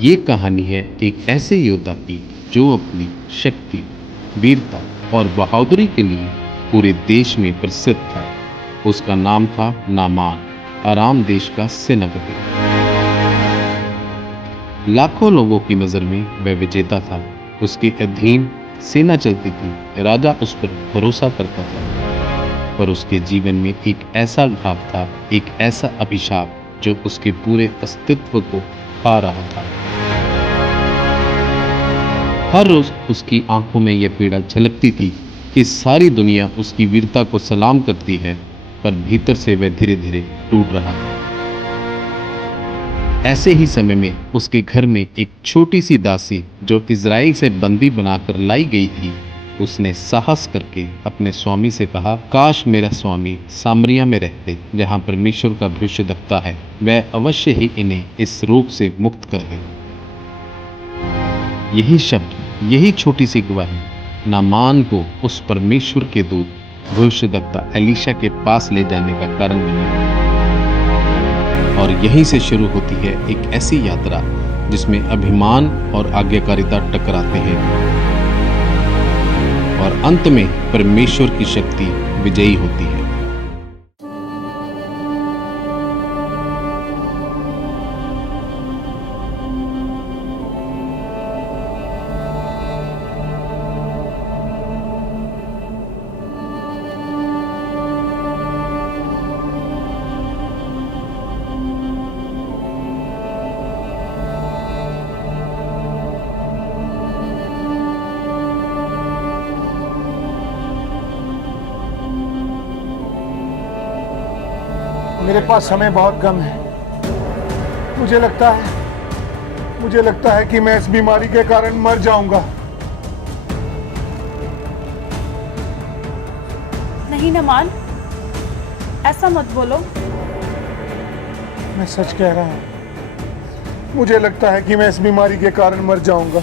ये कहानी है एक ऐसे योद्धा की जो अपनी शक्ति, वीरता और बहादुरी के लिए पूरे देश में प्रसिद्ध था। उसका नाम था नामान, आराम देश का सेनापति। लाखों लोगों की नजर में वह विजेता था। उसके अधीन सेना चलती थी, राजा उस पर भरोसा करता था। पर उसके जीवन में एक ऐसा घाव था, एक ऐसा अभिशाप जो उसके पूरे अस्तित्व को खा रहा था। हर रोज उसकी आंखों में यह पीड़ा झलकती थी कि सारी दुनिया उसकी वीरता को सलाम करती है, पर भीतर से वह धीरे धीरे टूट रहा था। ऐसे ही समय में उसके घर में एक छोटी सी दासी जो इज़राइल से बंदी बनाकर लाई गई थी, उसने साहस करके अपने स्वामी से कहा, काश मेरा स्वामी सामरिया में रहते जहां परमेश्वर का भविष्यद्वक्ता है, वह अवश्य ही इन्हें इस रोग से मुक्त कर दे। यही शब्द, यही छोटी सी गवाही नामान को उस परमेश्वर के दूत भविष्यद्वक्ता एलीशा के पास ले जाने का कारण बनी। और यहीं से शुरू होती है एक ऐसी यात्रा जिसमें अभिमान और आज्ञाकारिता टकराते हैं और अंत में परमेश्वर की शक्ति विजयी होती है। मेरे पास समय बहुत कम है। मुझे लगता है कि मैं इस बीमारी के कारण मर जाऊंगा। नहीं नमान, ऐसा मत बोलो। मैं सच कह रहा हूं। मुझे लगता है कि मैं इस बीमारी के कारण मर जाऊंगा।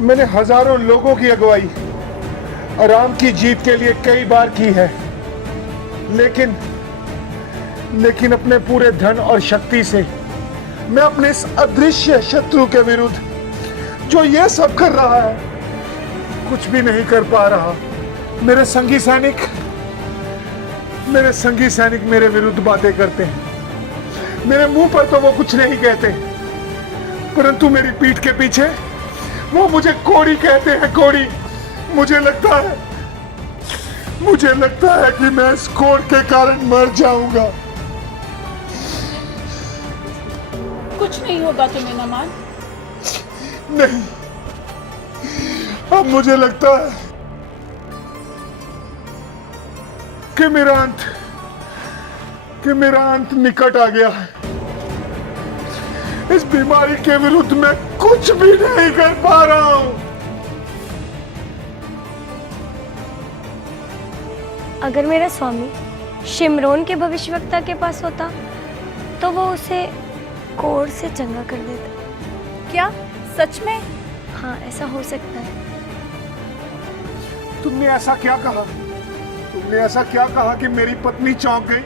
मैंने हजारों लोगों की अगुवाई आराम की जीत के लिए कई बार की है, लेकिन अपने पूरे धन और शक्ति से मैं अपने इस अदृश्य शत्रु के विरुद्ध जो ये सब कर रहा है कुछ भी नहीं कर पा रहा। मेरे संगी सैनिक मेरे विरुद्ध बातें करते हैं। मेरे मुंह पर तो वो कुछ नहीं कहते, परंतु मेरी पीठ के पीछे वो मुझे कोड़ी कहते हैं, कोड़ी। मुझे लगता है कि मैं इस कोड़ के कारण मर जाऊंगा। कुछ नहीं होगा तुम्हें नमान। नहीं, अब मुझे लगता है कि मेरा अंत निकट आ गया है। इस बीमारी के विरुद्ध मैं कुछ भी नहीं कर पा रहा हूं। अगर मेरा स्वामी शिमरोन के भविष्यवक्ता के पास होता तो वो उसे कोढ़ से चंगा कर देता। क्या सच में? हाँ, ऐसा हो सकता है। तुमने ऐसा क्या कहा कि मेरी पत्नी चौंक गई?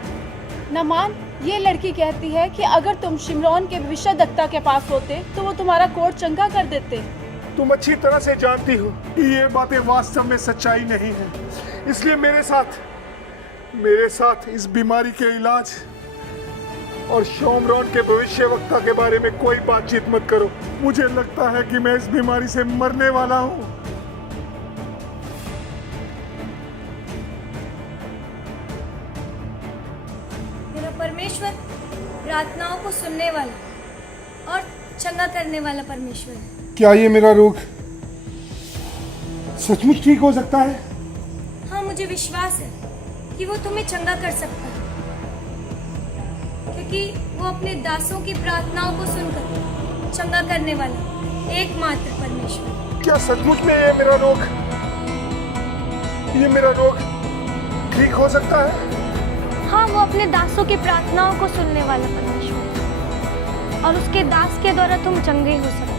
नमान, ये लड़की कहती है कि अगर तुम शिमरोन के भविष्यद्वक्ता के पास होते तो वो तुम्हारा कोढ़ चंगा कर देते। तुम अच्छी तरह से जानती हो कि ये बातें वास्तव में सच्चाई नहीं है, इसलिए मेरे साथ इस बीमारी के इलाज और शोमरोन के भविष्यवक्ता के बारे में कोई बातचीत मत करो। मुझे लगता है कि मैं इस बीमारी से मरने वाला हूं। मेरा परमेश्वर प्रार्थनाओं को सुनने वाला और चंगा करने वाला परमेश्वर है। क्या ये मेरा रोग सचमुच ठीक हो सकता है? हाँ, मुझे विश्वास है कि वो तुम्हें चंगा कर सकता है, क्योंकि वो अपने दासों की प्रार्थनाओं को सुनकर चंगा करने वाला एकमात्र परमेश्वर। क्या सचमुच में ये मेरा रोग ठीक हो सकता है? हाँ, वो अपने दासों की प्रार्थनाओं को सुनने वाला परमेश्वर, और उसके दास के द्वारा तुम चंगे हो सकते हो।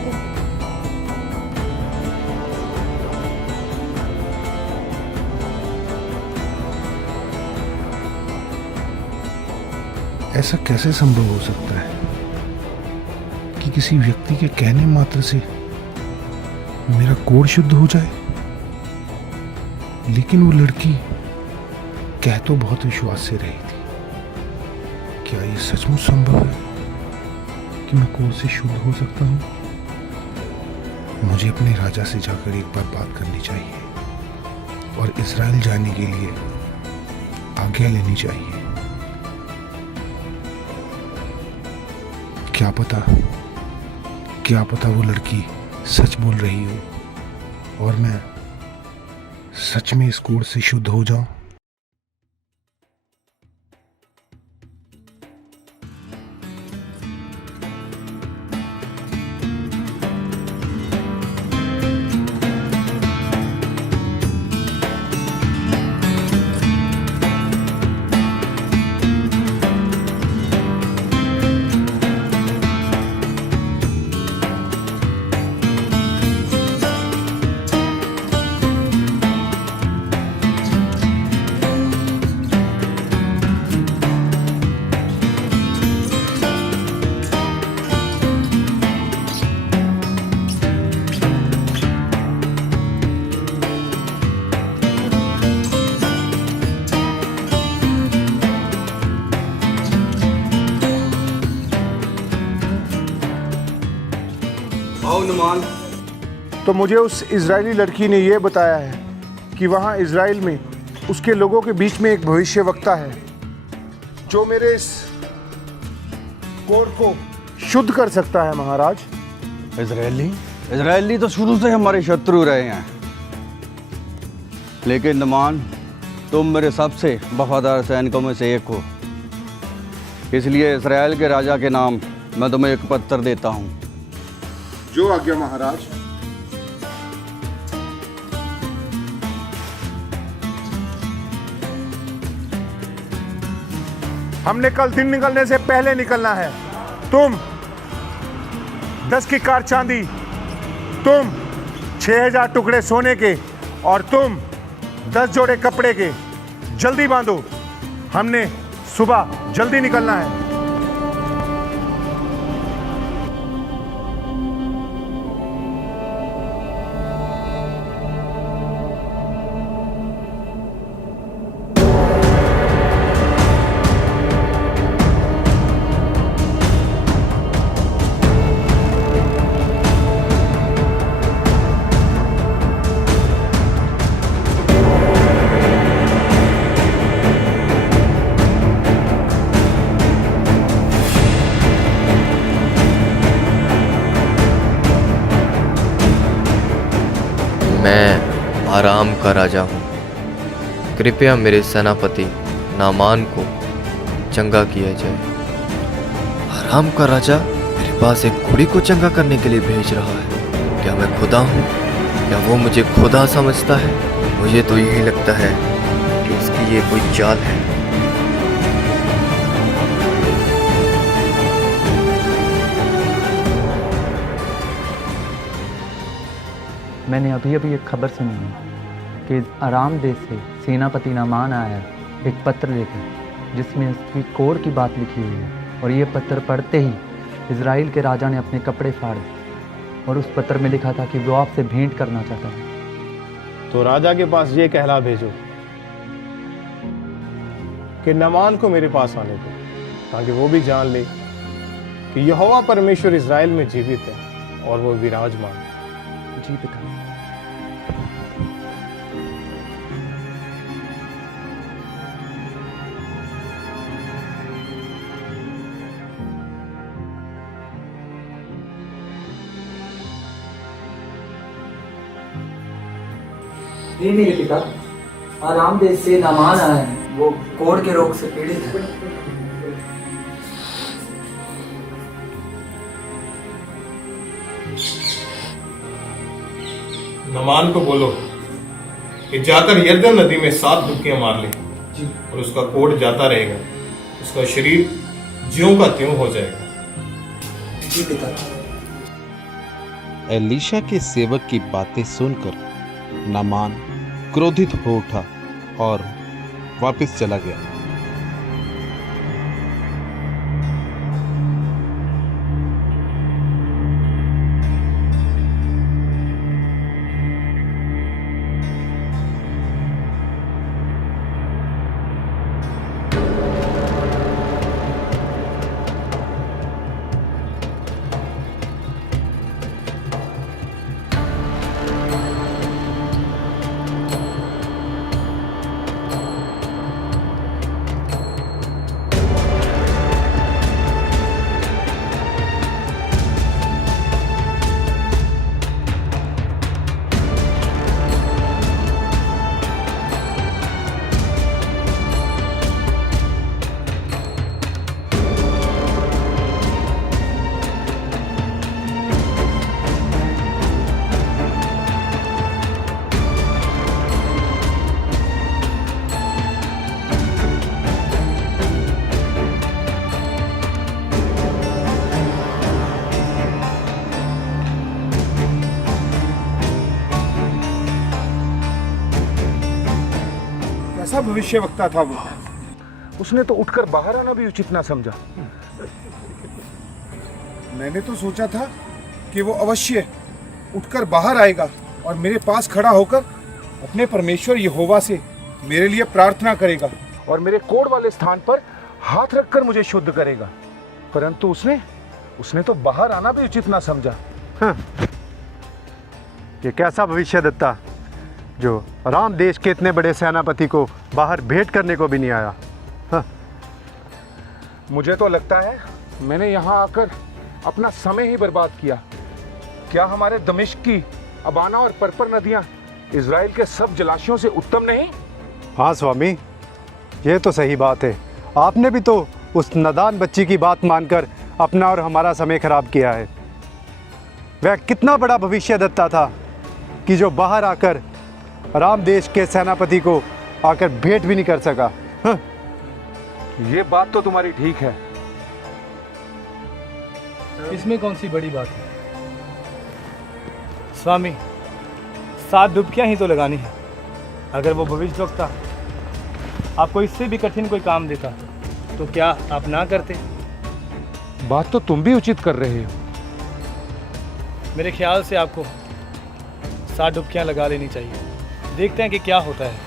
ऐसा कैसे संभव हो सकता है कि किसी व्यक्ति के कहने मात्र से मेरा कोड शुद्ध हो जाए? लेकिन वो लड़की कह तो बहुत विश्वास से रही थी। क्या ये सचमुच संभव है कि मैं कोड से शुद्ध हो सकता हूँ? मुझे अपने राजा से जाकर एक बार बात करनी चाहिए और इजराइल जाने के लिए आज्ञा लेनी चाहिए। क्या पता वो लड़की सच बोल रही हो और मैं सच में इस कोड से शुद्ध हो जाऊं। नुमान, तो मुझे उस इजरायली लड़की ने यह बताया है कि वहाँ इजराइल में उसके लोगों के बीच में एक भविष्यवक्ता है जो मेरे इस कोड को शुद्ध कर सकता है महाराज। इजरायली तो शुरू से हमारे शत्रु रहे हैं, लेकिन नुमान तुम मेरे सबसे वफादार सैनिकों में से एक हो, इसलिए इजराइल के राजा के नाम मैं तुम्हें एक पत्र देता हूँ। जो आज्ञा महाराज। हमने कल दिन निकलने से पहले निकलना है। तुम 10 की कार चांदी, तुम 6000 टुकड़े सोने के और तुम 10 जोड़े कपड़े के। जल्दी बांधो, हमने सुबह जल्दी निकलना है। मैं आराम का राजा हूँ। कृपया मेरे सेनापति नामान को चंगा किया जाए। आराम का राजा मेरे पास एक घोड़ी को चंगा करने के लिए भेज रहा है। क्या मैं खुदा हूँ? क्या वो मुझे खुदा समझता है? मुझे तो यही लगता है कि इसकी ये कोई चाल है। मैंने अभी अभी एक खबर सुनी है कि आराम देश से सेनापति नामान आया एक पत्र लेकर, जिसमें उसकी कोड की बात लिखी हुई है। और ये पत्र पढ़ते ही इजराइल के राजा ने अपने कपड़े फाड़े और उस पत्र में लिखा था कि वो आपसे भेंट करना चाहता है। तो राजा के पास ये कहला भेजो कि नामान को मेरे पास आने दो, ताकि वो भी जान ले कि यहोवा परमेश्वर इजराइल में जीवित है और वो विराजमान है। जी पिता। जी मेरे पिता, आराम देश से नामान आया है। वो कोढ़ के रोग से पीड़ित है। नामान को बोलो कि जाकर यरदन नदी में 7 डुबकियां मार ले और उसका कोढ़ जाता रहेगा, उसका शरीर ज्यों का त्यों हो जाएगा। जी पिता। एलीशा के सेवक की बातें सुनकर नामान क्रोधित हो उठा और वापस चला गया। कैसा भविष्यवक्ता था वो। उसने तो उठकर बाहर आना भी उचित ना समझा। मैंने तो सोचा था कि वो अवश्य उठकर बाहर आएगा और मेरे पास खड़ा होकर अपने परमेश्वर यहोवा से मेरे लिए प्रार्थना करेगा और मेरे कोढ़ वाले स्थान पर हाथ रखकर मुझे शुद्ध करेगा, परंतु उसने तो बाहर आना भी उचित ना समझा। ये कैसा भविष्यद्वक्ता जो राम देश के इतने बड़े सेनापति को बाहर भेंट करने को भी नहीं आया। मुझे तो लगता है मैंने यहाँ आकर अपना समय ही बर्बाद किया। क्या हमारे दमिश्क की अबाना और परपर नदियाँ इज़राइल के सब जलाशयों से उत्तम नहीं? हाँ स्वामी, ये तो सही बात है। आपने भी तो उस नादान बच्ची की बात मानकर अपना और हमारा समय खराब किया है। वह कितना बड़ा भविष्यद्वक्ता था कि जो बाहर आकर राम देश के सेनापति को आकर भेंट भी नहीं कर सका। ये बात तो तुम्हारी ठीक है। इसमें कौन सी बड़ी बात है स्वामी? 7 डुबकियां ही तो लगानी है। अगर वो भविष्यवक्ता आपको इससे भी कठिन कोई काम देता तो क्या आप ना करते? बात तो तुम भी उचित कर रहे हो। मेरे ख्याल से आपको 7 डुबकियां लगा लेनी चाहिए। देखते हैं कि क्या होता है।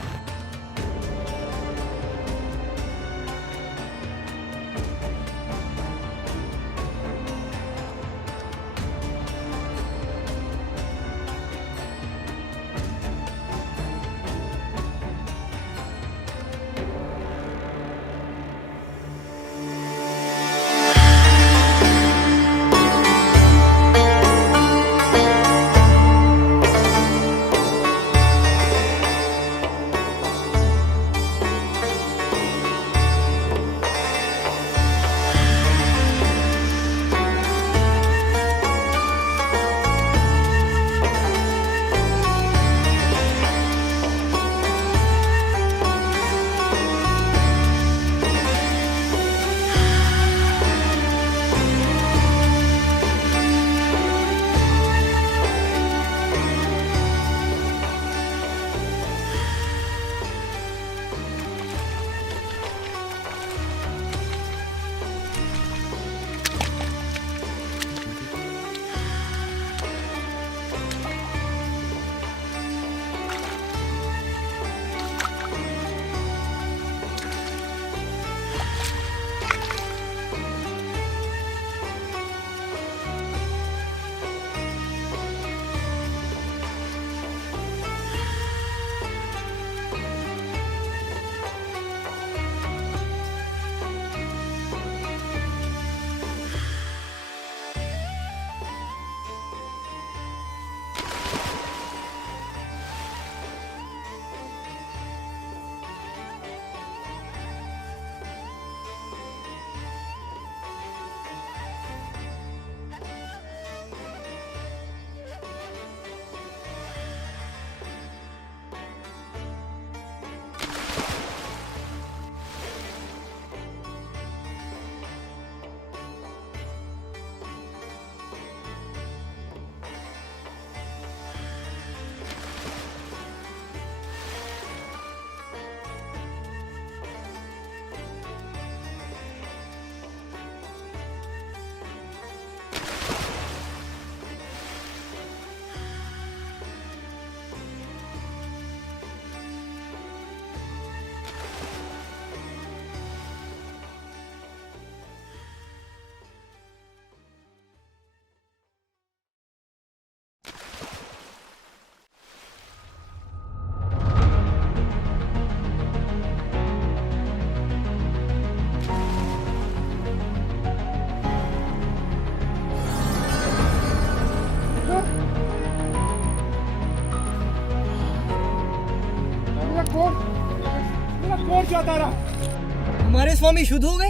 हमारे स्वामी शुद्ध हो गए?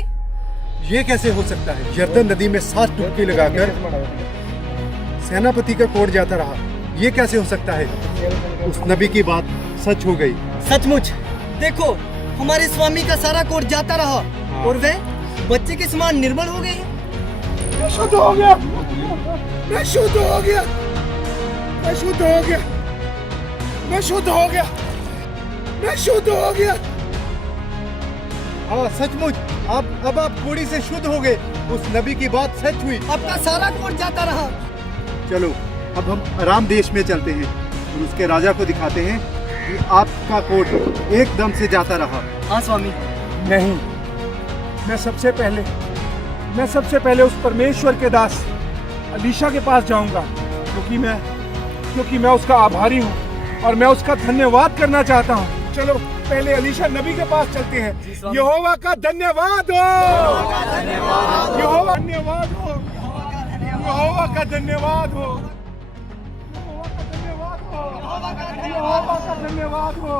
ये कैसे हो सकता है? यर्दन नदी में 7 डुबकी लगाकर सेनापति का कोढ़ जाता रहा। ये कैसे हो सकता है? उस नबी की बात सच हो गई। सचमुच देखो, हमारे स्वामी का सारा कोढ़ जाता रहा और वे बच्चे के समान निर्मल हो गए। मैं शुद्ध हो गया, मैं शुद्ध हो गया, मैं शुद्ध हो गया, मैं शुद्ध हो गया, मैं शुद्ध हो गया। हाँ सचमुच, अब आप कोड़ी से शुद्ध हो गए। उस नबी की बात सच हुई। अपना सारा कोट जाता रहा। चलो अब हम आराम देश में चलते हैं और उसके राजा को दिखाते हैं कि आपका कोट एकदम से जाता रहा। हाँ स्वामी। नहीं, मैं सबसे पहले उस परमेश्वर के दास अलीशा के पास जाऊंगा, क्योंकि मैं उसका आभारी हूँ और मैं उसका धन्यवाद करना चाहता हूँ। चलो पहले अलीशा नबी के पास चलते हैं। यहोवा का धन्यवाद हो, यहोवा धन्यवाद हो, यहोवा का धन्यवाद हो, यहोवा का धन्यवाद हो।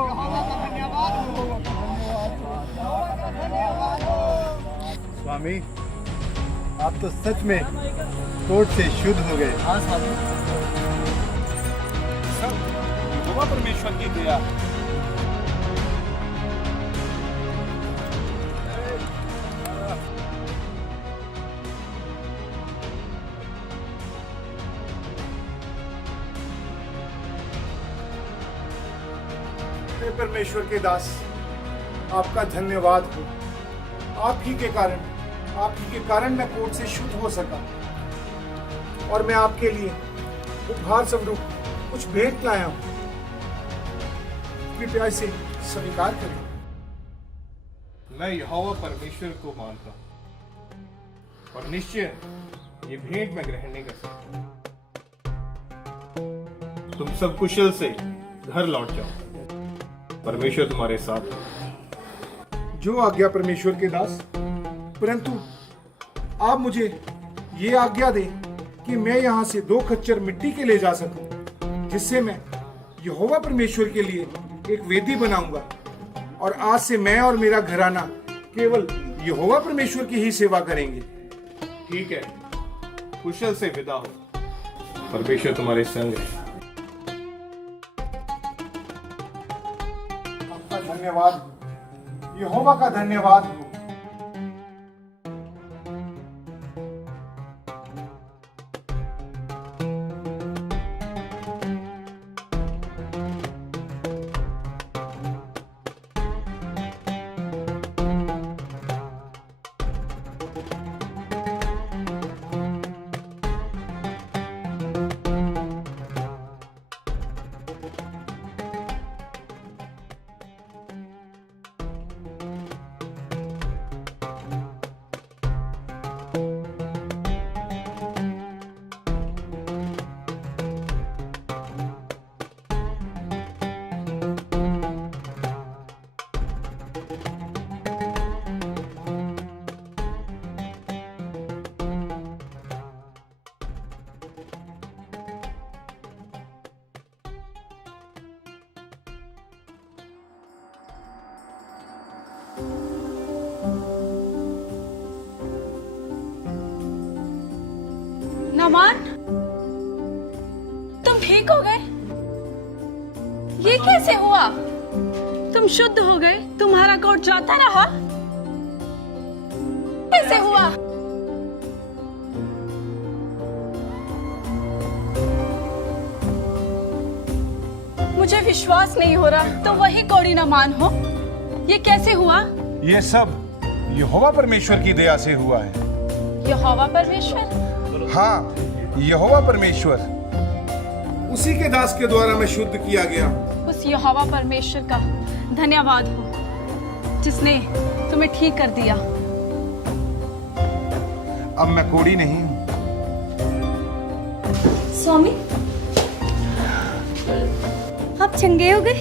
स्वामी, आप तो सच में कोट से शुद्ध हो गए। हाँ स्वामी। सब यहोवा परमेश्वर की दया। हे परमेश्वर के दास, आपका धन्यवाद हो। आप ही के कारण मैं कोट से शुद्ध हो सका और मैं आपके लिए उपहार स्वरूप कुछ भेंट लाया हूं। कृपया इसे स्वीकार करें। मैं यहोवा परमेश्वर को मानता हूं और निश्चय ये भेंट मैं ग्रहण नहीं कर सकता। तुम सब कुशल से घर लौट जाओ। परमेश्वर तुम्हारे साथ है। जो आज्ञा परमेश्वर के दास, परंतु आप मुझे ये आज्ञा दें कि मैं यहाँ से 2 खच्चर मिट्टी के ले जा सकूं, जिससे मैं यहोवा परमेश्वर के लिए एक वेदी बनाऊंगा और आज से मैं और मेरा घराना केवल यहोवा परमेश्वर की ही सेवा करेंगे। ठीक है, कुशल से विदा हो। परमेश्वर तुम्हारे संग है। आपका धन्यवाद, यहोवा का धन्यवाद हो। नामान, तुम ठीक हो गए? ये कैसे हुआ? तुम शुद्ध हो गए, तुम्हारा कोट जाता रहा? कैसे हुआ? मुझे विश्वास नहीं हो रहा, तो वही कोड़ी नामान हो? ये कैसे हुआ? ये सब यहोवा परमेश्वर की दया से हुआ है। यहोवा परमेश्वर? हाँ, यहोवा परमेश्वर, उसी के दास के द्वारा मैं शुद्ध किया गया। उस यहोवा परमेश्वर का धन्यवाद हो जिसने तुम्हें ठीक कर दिया। अब मैं कोड़ी नहीं हूँ। स्वामी, आप चंगे हो गए?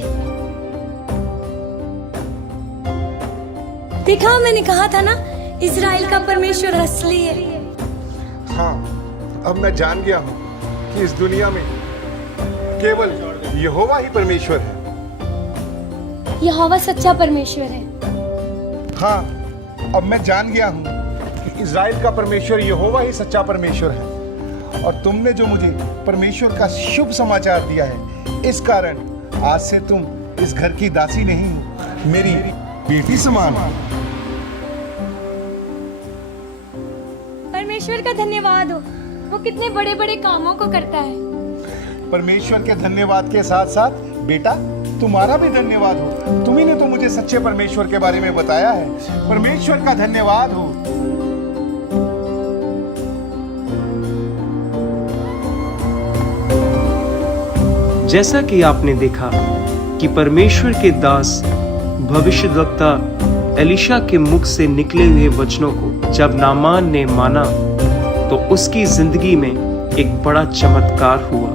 देखा, मैंने कहा था ना, इजराइल का परमेश्वर असली है। हाँ, अब मैं जान गया हूँ कि इस दुनिया में केवल यहोवा ही परमेश्वर है। यहोवा सच्चा परमेश्वर है। हाँ, अब मैं जान गया हूँ कि इजराइल का परमेश्वर यहोवा ही सच्चा परमेश्वर है। और तुमने जो मुझे परमेश्वर का शुभ समाचार दिया है, इस कारण आज से तुम इस घर की दासी नहीं हो, मेरी बेटी समान हो। परमेश्वर का धन्यवाद हो, वो कितने बड़े बड़े कामों को करता है। परमेश्वर के धन्यवाद के साथ साथ बेटा तुम्हारा भी धन्यवाद हो, तुम्ही ने तो मुझे सच्चे परमेश्वर के बारे में बताया है। परमेश्वर का धन्यवाद हो। जैसा कि आपने देखा कि परमेश्वर के दास भविष्यद्वक्ता एलिशा के मुख से निकले हुए वचनों को जब नामान ने माना तो उसकी जिंदगी में एक बड़ा चमत्कार हुआ।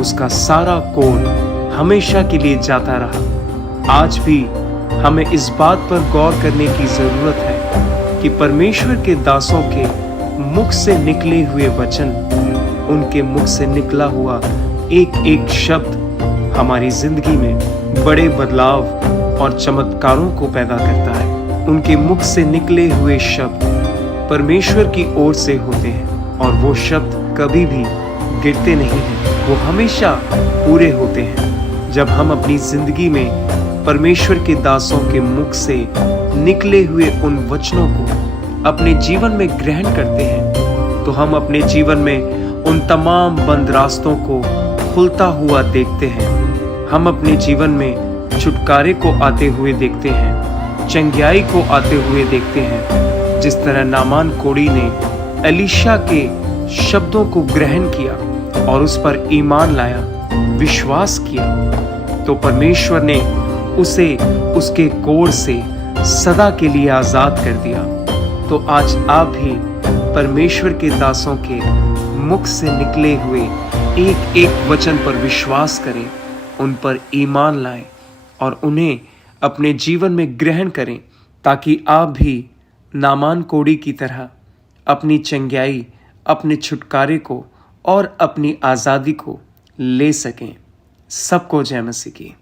उसका सारा कोढ़ हमेशा के लिए जाता रहा। आज भी हमें इस बात पर गौर करने की जरूरत है कि परमेश्वर के दासों के मुख से निकले हुए वचन, उनके मुख से निकला हुआ एक एक शब्द हमारी जिंदगी में बड़े बदलाव और चमत्कारों को पैदा करता है। उनके मुख से निकले हुए शब्द परमेश्वर की ओर से होते हैं और वो शब्द कभी भी गिरते नहीं हैं, वो हमेशा पूरे होते हैं। जब हम अपनी जिंदगी में परमेश्वर के दासों के मुख से निकले हुए उन वचनों को अपने जीवन में ग्रहण करते हैं तो हम अपने जीवन में उन तमाम बंद रास्तों को खुलता हुआ देखते हैं। हम अपने जीवन में छुटकारे को आते हुए देखते हैं, चंगियाई को आते हुए देखते हैं। जिस तरह नामान कोढ़ी ने एलीशा के शब्दों को ग्रहण किया और उस पर ईमान लाया, विश्वास किया, तो परमेश्वर ने उसे उसके कोढ़ से सदा के लिए आजाद कर दिया। तो आज आप भी परमेश्वर के दासों के मुख से निकले हुए एक एक वचन पर विश्वास करें, उन पर ईमान लाएं और उन्हें अपने जीवन में ग्रहण करें, ताकि आप भी नामान कोढ़ी की तरह अपनी चंगियाई, अपने छुटकारे को और अपनी आज़ादी को ले सकें। सबको जय मसीह की।